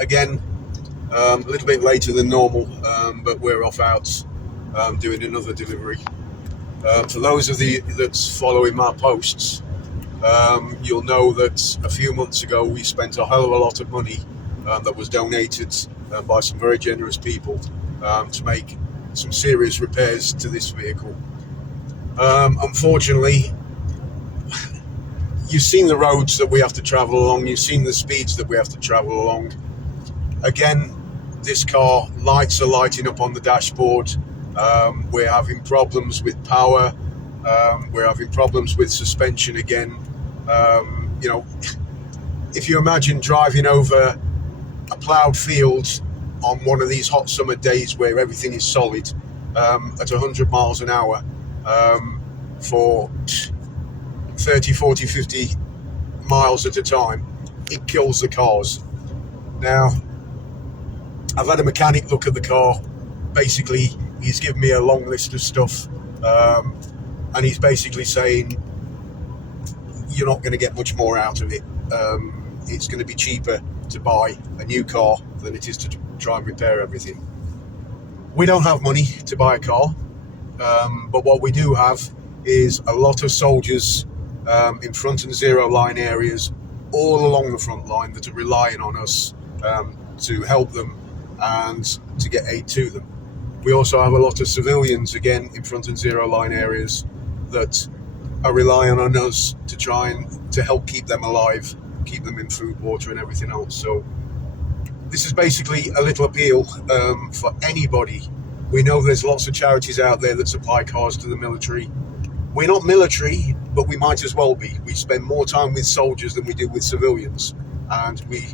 Again, a little bit later than normal, but we're off out doing another delivery. For those of you that's following my posts, you'll know that a few months ago we spent a hell of a lot of money that was donated by some very generous people to make some serious repairs to this vehicle. Unfortunately, you've seen the roads that we have to travel along, you've seen the speeds that we have to travel along. Again, this car, lights are lighting up on the dashboard. We're having problems with power. We're having problems with suspension again. If you imagine driving over a ploughed field on one of these hot summer days where everything is solid at 100 miles an hour for 30, 40, 50 miles at a time, it kills the cars. Now, I've had a mechanic look at the car. Basically, he's given me a long list of stuff, and he's basically saying you're not going to get much more out of it. It's going to be cheaper to buy a new car than it is to try and repair everything. We don't have money to buy a car, but what we do have is a lot of soldiers in front and zero line areas all along the front line that are relying on us to help them and to get aid to them. We also have a lot of civilians, again, in front and zero line areas that are relying on us to try and to help keep them alive, keep them in food, water and everything else. So this is basically a little appeal for anybody. We know there's lots of charities out there that supply cars to the military. We're not military, but we might as well be. We spend more time with soldiers than we do with civilians, and we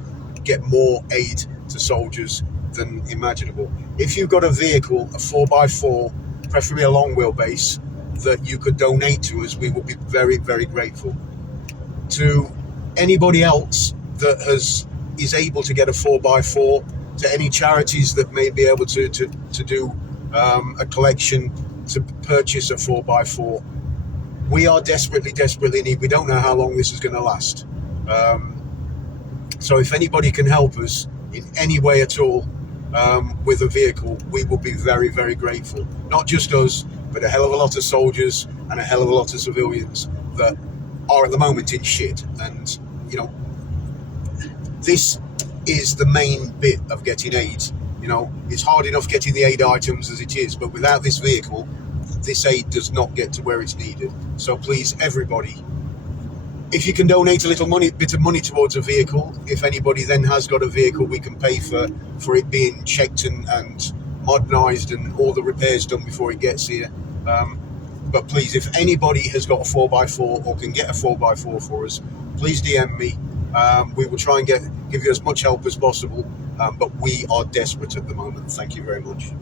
get more aid to soldiers than imaginable. If you've got a vehicle, a 4x4, preferably a long wheelbase, that you could donate to us, we would be very, very grateful. To anybody else that is able to get a 4x4, to any charities that may be able to do a collection to purchase a 4x4, we are desperately in need. We don't know how long this is going to last. So if anybody can help us in any way at all with a vehicle, we will be very, very grateful. Not just us, but a hell of a lot of soldiers and a hell of a lot of civilians that are at the moment in shit. And, this is the main bit of getting aid. It's hard enough getting the aid items as it is, but without this vehicle, this aid does not get to where it's needed. So please, everybody, if you can donate a little bit of money towards a vehicle, if anybody then has got a vehicle, we can pay for it being checked and modernised and all the repairs done before it gets here. But please, if anybody has got a 4x4 or can get a 4x4 for us, please DM me. We will try and give you as much help as possible, but we are desperate at the moment. Thank you very much.